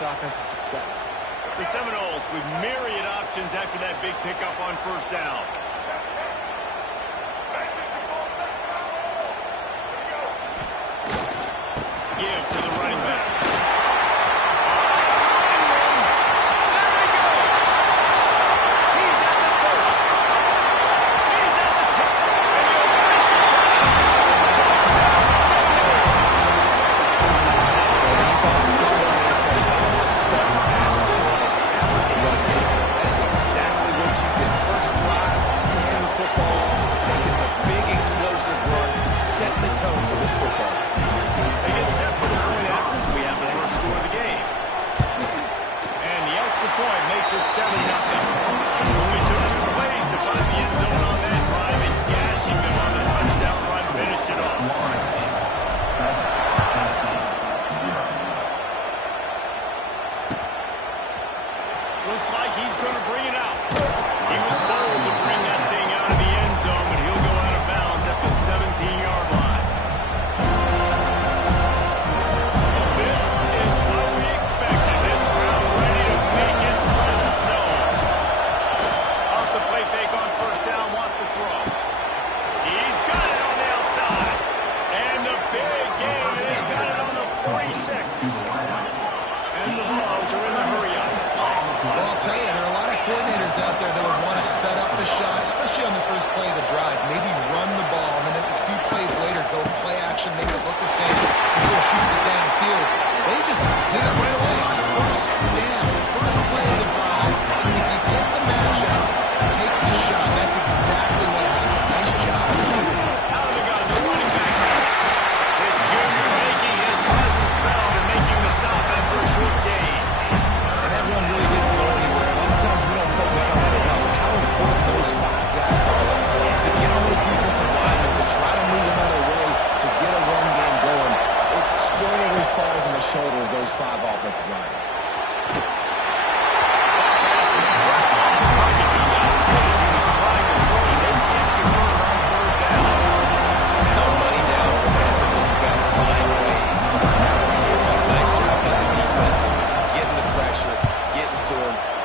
Offensive success. The Seminoles with myriad options after that big pickup on first down. Give to the running back. There he goes. He's at the 30. He's at the 10. And he'll race it down. Touchdown, Seminoles. pass. And the Vols are in the hurry-up. Well, I'll tell you, there are a lot of coordinators out there that would want to set up the shot, especially on the first play of the drive, maybe run the ball, and then a few plays later go play action, make it look the same before shooting it downfield. They just did it right away. First down, first play of the drive. If you get the matchup, take the shot. That's exactly what happened. Nice job. Out of the gun, the running back. This junior making his presence felt and making the stop after a short gain. And that run really didn't go anywhere. A lot of times we don't focus on that enough. How important those 5 guys are up front to get on those defensive linemen, to try to move them out of the way, to get a run game going. It squarely falls on the shoulder of those 5 offensive linemen.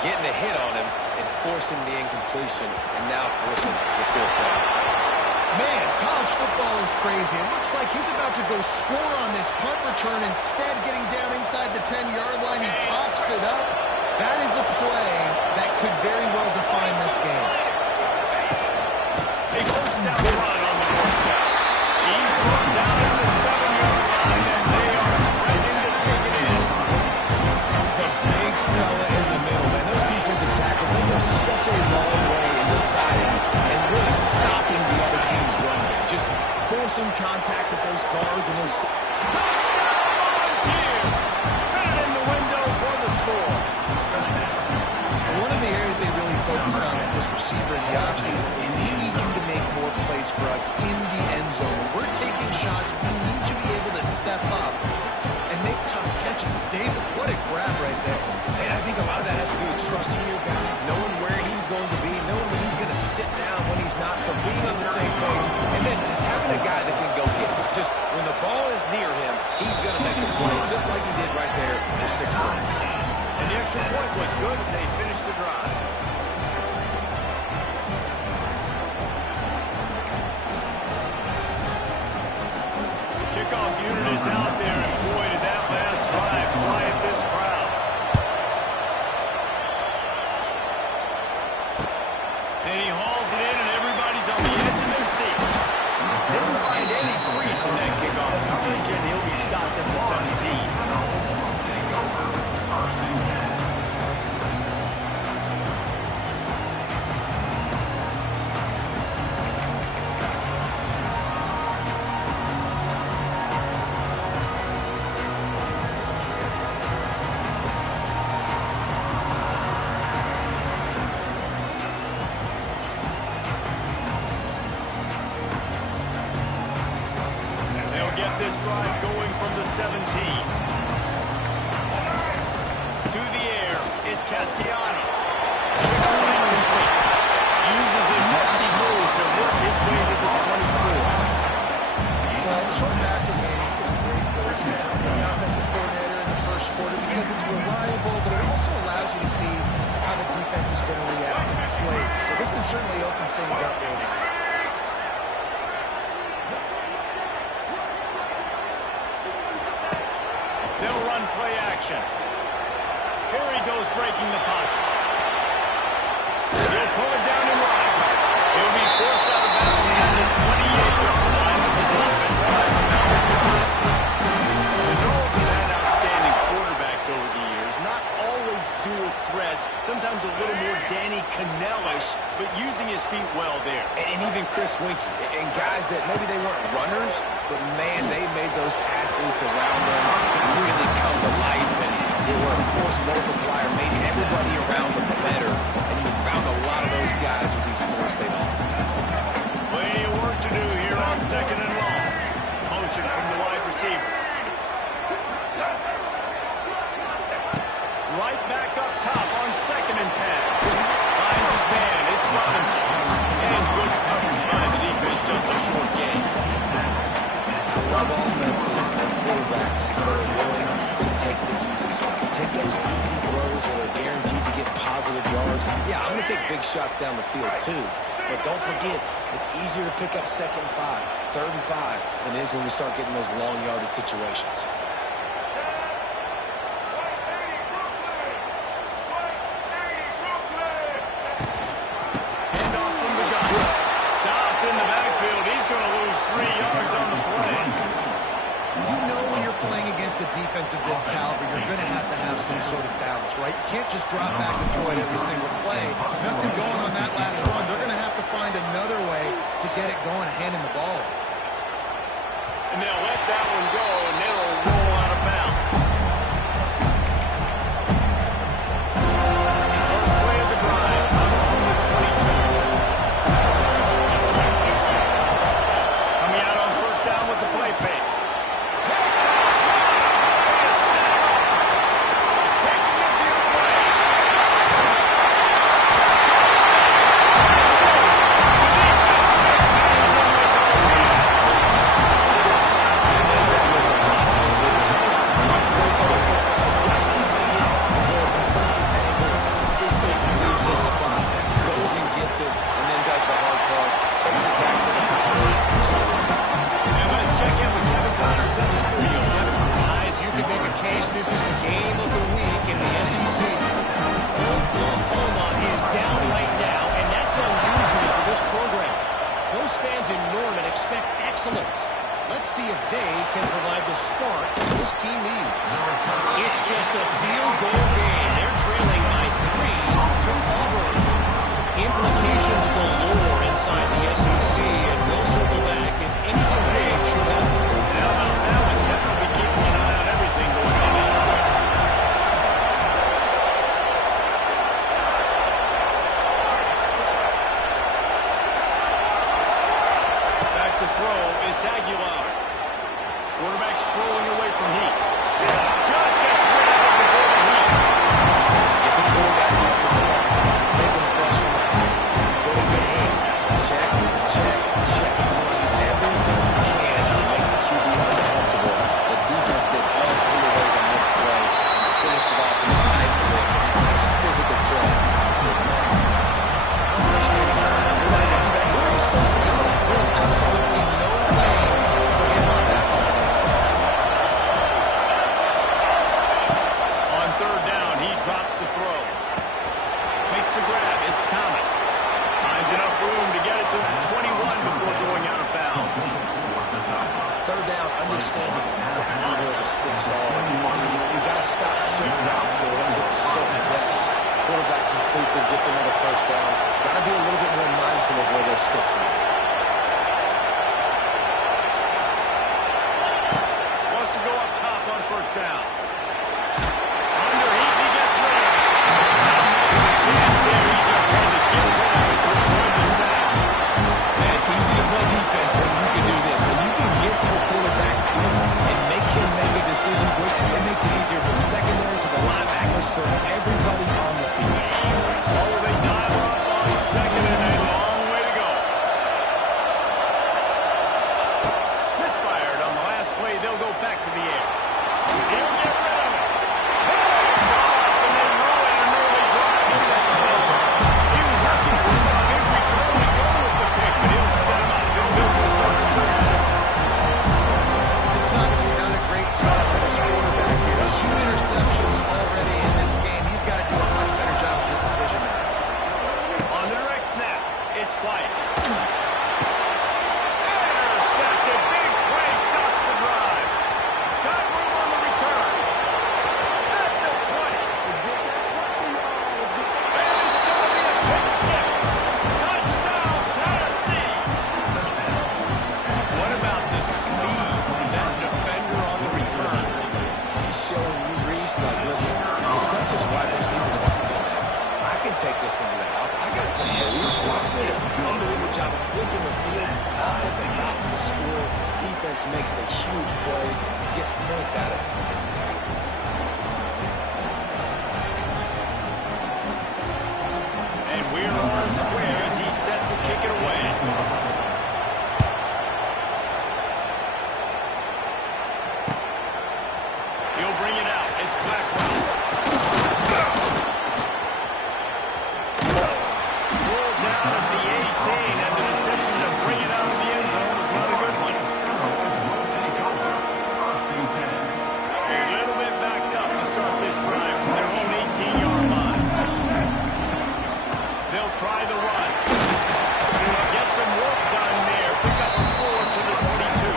Getting a hit on him and forcing the incompletion, and now forcing the 4th down. Man, college football is crazy. It looks like he's about to go score on this punt return. Instead, getting down inside the 10-yard line, he coughs it up. That is a play that could very well define this game. A first down run on the doorstep. He's brought down in the 7-yard line, and they are threatening to take it in. The big fella in the middle, man. Those defensive tackles, they go such a long way in this side and really stopping the other team's run game. Just forcing contact with those guards and those... Touchdown, Volunteer! Fit it in the window for the score. One of the areas they really focused on with this receiver in the offseason was we need you to make more plays for us in the end zone. When we're taking shots, we need you to be able to step up and make tough catches. David, what a grab right there. And I think a lot of that has to do with trusting your guy, knowing where he's going to be, knowing when he's going to sit down, when he's not, so being on the same page, and then having a guy that can go get it. Just when the ball is near him, he's going to make the play, just like he did right there for 6 points. And the extra point was good as they finished the drive. The kickoff unit is out there, and boy, did that last drive riot this crowd. And he hauls it in, and everybody's on the edge of their seats. Didn't find any crease in that kickoff coverage, and he'll be stopped at the 17. This drive going from the 17. To the air, it's Castellanos. Kicks it incomplete. Uses a nifty move to work his way to the 24. Well, the short passing game is a great go-to from the offensive coordinator in the first quarter because it's reliable, but it also allows you to see how the defense is going to react to play. So this can certainly open things up later. They'll run play action. Here he goes breaking the pocket. He'll pull it down and run. He'll be forced out of bounds at the 28-yard line as his offense tries to mount a drive. The Knowles have had outstanding quarterbacks over the years. Not always dual threats. Sometimes a little more Danny Cannell-ish, but using his feet well there. And even Chris Winkie. And guys that maybe they weren't runners, but man, they made those athletes around them really come to life, and they were a force multiplier, made everybody around them better, and you found a lot of those guys with these Florida State offenses. Plenty of work to do here on 2nd and long. Motion from the wide receiver. Right back up top on 2nd and 10. Finds his man, it's Robinson. And good coverage by the defense, just a short gain. I love offenses and quarterbacks that are willing to take the easy stuff. Take those easy throws that are guaranteed to get positive yards. Yeah, I'm going to take big shots down the field too. But don't forget, it's easier to pick up 2nd and 5, 3rd and 5 than it is when we start getting those long yardage situations. against a defense of this caliber, you're going to have some sort of balance, right? You can't just drop back and throw it every single play. Nothing going on that last run. They're going to have to find another way to get it going, handing the ball off. And they'll let that one go, and it'll roll out of bounds. First play of the drive comes from the 22. Coming out on first down with the play fake. This is the game of the week in the SEC. Oklahoma is down right now, and that's unusual for this program. Those fans in Norman expect excellence. Let's see if they can provide the spark this team needs. It's just a field goal game. They're trailing by 3 to Auburn. Implications galore inside the SEC, and we'll circle back if anything big should happen. How about that one? Definitely keeping an eye on everything going on. It's Aguilar. Quarterback strolling away from Heat. Just gets rid of it before the Heat. Get the quarterback off his own. Make him fresh from the high. Put him in hand. Check, check, check. Everything you can to make the QB uncomfortable. The defense did all 3 of those on this play and finished it off in a nice lick. Nice physical play. How frustrating is that? With that running back, where are you supposed to go? There's absolutely no way for him on that one. On third down, he drops the throw. Makes the grab. It's Thomas. Finds enough room to get it to the 21 before going out of bounds. Third down, understanding exactly where the sticks are. You got to stop certain routes so they don't get to certain depths. Quarterback completes it, gets another first down. Got to be a little bit more mindful of where those sticks are. Wants to go up top on first down. Under heat, he gets rid of it. Not much of a chance there. He just had to get rid of it to avoid the sack. Man, it's easy to play defense when you can do this. When you can get to the quarterback quick and make him make a decision quick, it makes it easier for the secondary, for the linebackers, for everybody on the field. Oh, they dive off on second and a long way to go. Misfired on the last play. They'll go back to the air. He'll get rid of it. And then roll in an early drive into the tunnel. He was looking for some big return to go with the pick, but he'll set him up in business on the 36. This is obviously not a great start for this quarterback here. 2 interceptions already in this game. He's got to do a much better job of his decision making. On the direct snap, it's White. Intercepted. Big play stops the drive. Got room on the return. At the 20. And it's going to be a pick 6. Touchdown, Tennessee. What about the speed of that defender on the return? He's showing you, Reese, like, listen, it's not just wide receivers that can do that. I can take this thing to the house. I got some moves. Watch this. Unbelievable job of flipping the field. Offense about to score. Defense makes the huge plays and gets points out of it. And we're all square as he's set to kick it away. He'll bring it out. It's Blackwell. Pulled down at the 18, and the decision to bring it out of the end zone was not a good one. A little bit backed up to start this drive from their own 18-yard line. They'll try the run. Get some work done there. Pick up a 4 to the 22.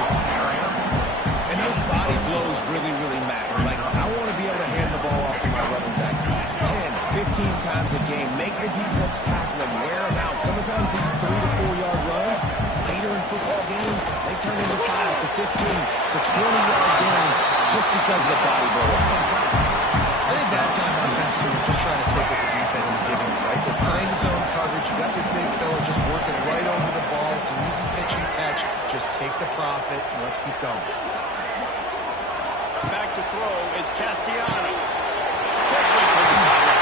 And those body blows really, really matter. let's tackle them, wear them out. Sometimes these 3 to 4 yard runs, later in football games, they turn into 5 to 15 to 20-yard gains just because of the body blow. I think that time offensively, we're just trying to take what the defense is giving them, right? They're playing zone coverage. You got your big fella just working right over the ball. It's an easy pitch and catch. Just take the profit, and let's keep going. Back to throw, it's Castellanos. Quickly to the target.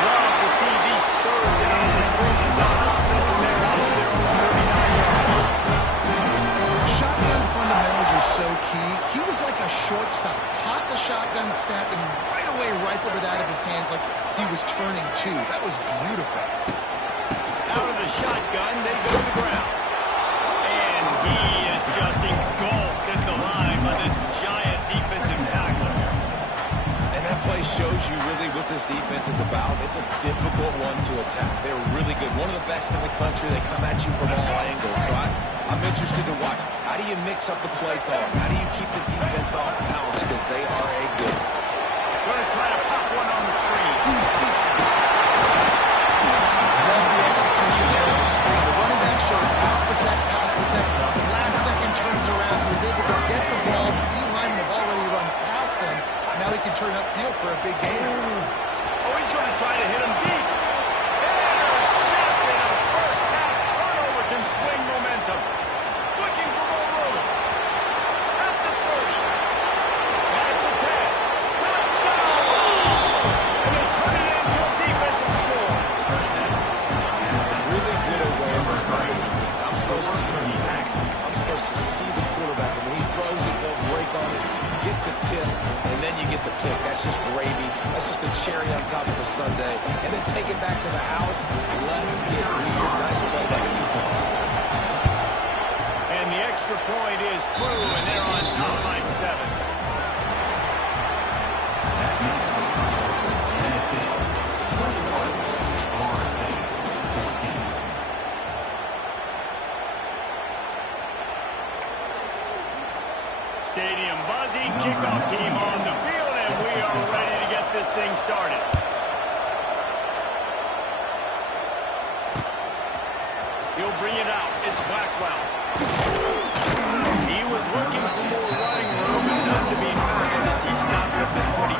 Love to see these third down conversions on offense, and they're out to their own 39-yard line. Shotgun fundamentals are so key. He was like a shortstop. Caught the shotgun snap and right away rifled it out of his hands like he was turning two. That was beautiful. Out of the shotgun, they go to the ground. And he is just engulfed in the line by this giant defensive tackle. And that play shows you really what this defense is about. It's a difficult one to attack. They're really good. One of the best in the country. They come at you from all angles. So I'm interested to watch. How do you mix up the play calling? How do you keep the defense off balance? Because they are a good. Going to try to pop one on the screen. Love the execution there on the screen. The running back shows pass protect, pass protect. The last second turns around, so he's able to get the ball. The D-linemen have already run past him. Now he can turn upfield for a big gain. Oh, he's going to try to hit him deep. Intercepted. A first half turnover can swing momentum. Looking for more room. At the 30. Past the 10. Touchdown! And they turn it into a defensive score. Really good awareness by the defense. I'm supposed to turn back. I'm supposed to see the quarterback. And when he throws it, they'll break on it. Gets the tip, and then you get the pick. That's just gravy. That's just a cherry on top of the sundae. And then take it back to the house. Let's get weird. Nice play by the defense. And the extra point is true, and they're on top by 7. Stadium buzzing, kickoff team on the field, and we are ready to get this thing started. He'll bring it out. It's Blackwell. He was looking for more running room, and none to be found as he stopped at the 23.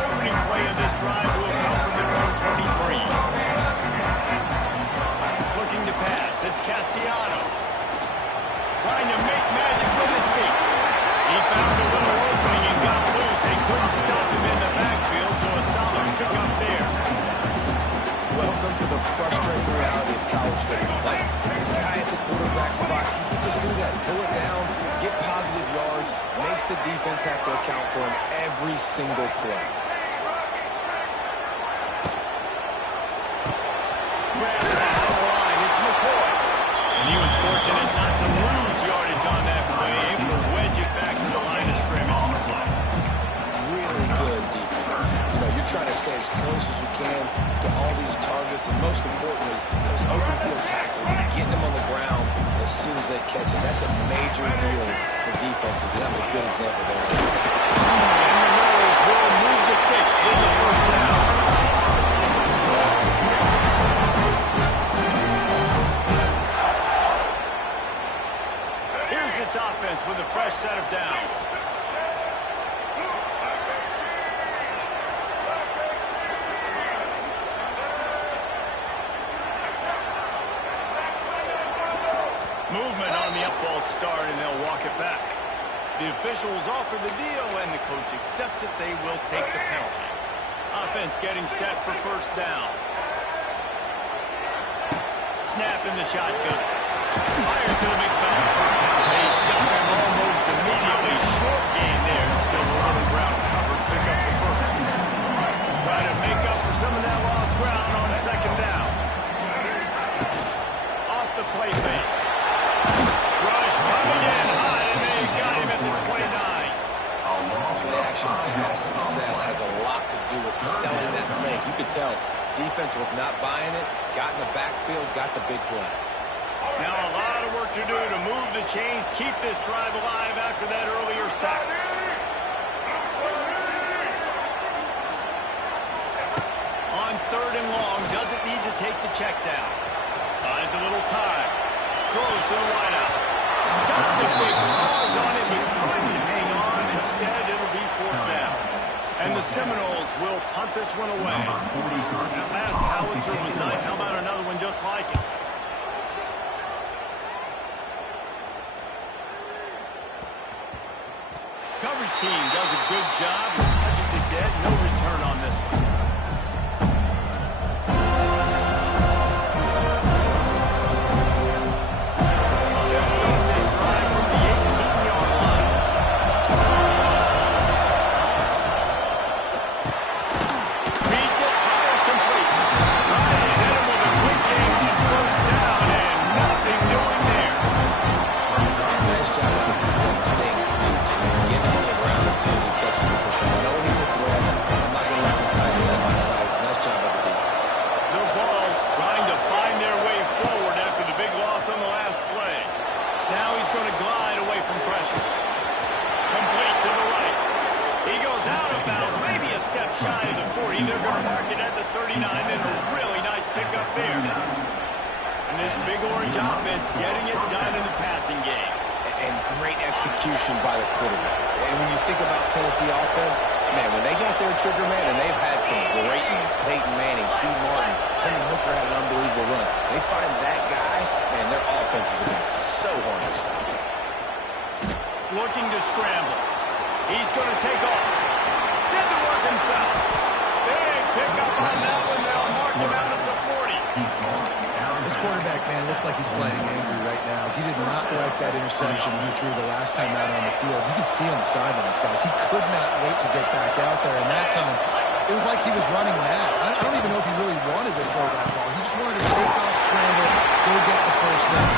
Opening play of this drive will come from their own 23. Looking to pass. It's Castellanos. Trying to make magic with his feet. He found a little opening and got loose. They couldn't stop him in the backfield, so a solid pickup there. Welcome to the frustrating reality of college football. Like, the guy at the quarterback spot, he can just do that. Pull it down, get positive yards, makes the defense have to account for him every single play. He was fortunate not to lose yardage on that play, able to wedge it back to the line of scrimmage. Really good defense. You know, you're trying to stay as close as you can to all these targets, and most importantly, those open field tackles and getting them on the ground as soon as they catch it. That's a major deal for defenses, and that was a good example there. And the Noles will move the sticks to the first down. This offense with a fresh set of downs. Movement on the false start, and they'll walk it back. The officials offer the deal, and the coach accepts it. They will take the penalty. Offense getting set for first down. Snap in the shotgun. Fires to the big fella. They stop him almost immediately. Short gain there. Still a little ground covered. Pick up the first. Trying to make up for some of that lost ground on second down. Off the play fake. Rush coming in high, and they got him at the 29. Play action pass success has a lot to do with selling that fake. You could tell defense was not buying it. Got in the backfield, got the big play. Now a lot of work to do to move the chains, keep this drive alive after that earlier sack. 3rd and long. Doesn't need to take the check down. Buys a little time. Throws to the wideout. Got the big paws on it, but couldn't hang on. Instead, it'll be 4th down. And the Seminoles will punt this one away. That last howitzer was nice. How about another one just like it? Coverage team does a good job. Touches it dead. No return on this one. They'll start this drive from the 18-yard line. Reads it. Fires complete. Right, hit him with a quick game on 1st down, and nothing doing there. Nice job on the defense staying clean. Get him on the ground as soon as he catches the first down. Knowing he's a threat. I'm not going to let this guy get out of my sights. Nice job by the D. The Vols trying to find their way forward after the big loss on the last play. Now he's going to glide away from pressure. Complete to the right. He goes out of bounds, maybe a step shy of the 40. They're going to mark it at the 39, and a really nice pickup there. And this big orange offense getting it done in the passing game. And great execution by the quarterback. And when you think about Tennessee offense, man, when they got their trigger man, and they've had some great ones, Peyton Manning, T. Martin, Hendon Hooker had an unbelievable run. They find that guy, man, their offenses have been so hard to stop. Looking to scramble. He's going to take off. Did the work himself. Big pickup on that one. They'll mark him out of the 40. This quarterback, man, looks like he's playing angry right now. He did not like that interception he threw the last time out on the field. You can see on the sidelines, guys. He could not wait to get back out there. And that time, it was like he was running mad. I don't even know if he really wanted to throw that ball. He just wanted to take off, scramble, go get the first down.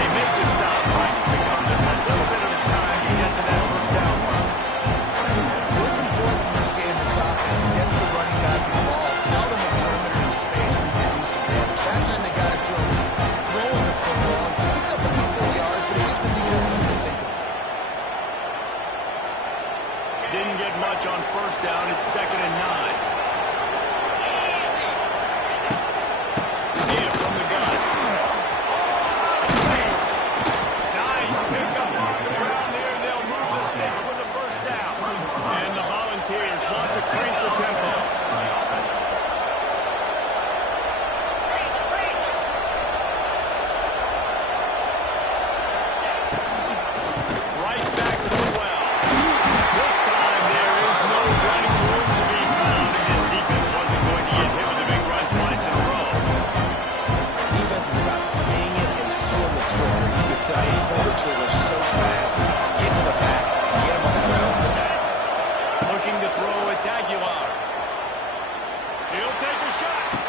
They make the stop, trying to pick up just a little bit of the time to get to that first down mark. What's important in this game, this offense gets the running back involved out on the perimeter in space where he can do some damage. That time they got it to him, throwing the football. He picked up a couple of yards, but it gives the defense something to think about. Didn't get much on 1st down. It's 2nd and 9. Here from the gun. Space. Nice pickup on the ground there. They'll move the sticks with the 1st down. And the Volunteers want to crank the tempo. Right back to the well. This time there is no running room to be found, and this defense wasn't going to get hit with a big run twice in a row. Defense is about seeing it and pulling the trigger. You can tell he pulled the trigger so fast. Get to the back, get him on the ground with that. Looking to throw, it's Aguilar. He'll take a shot.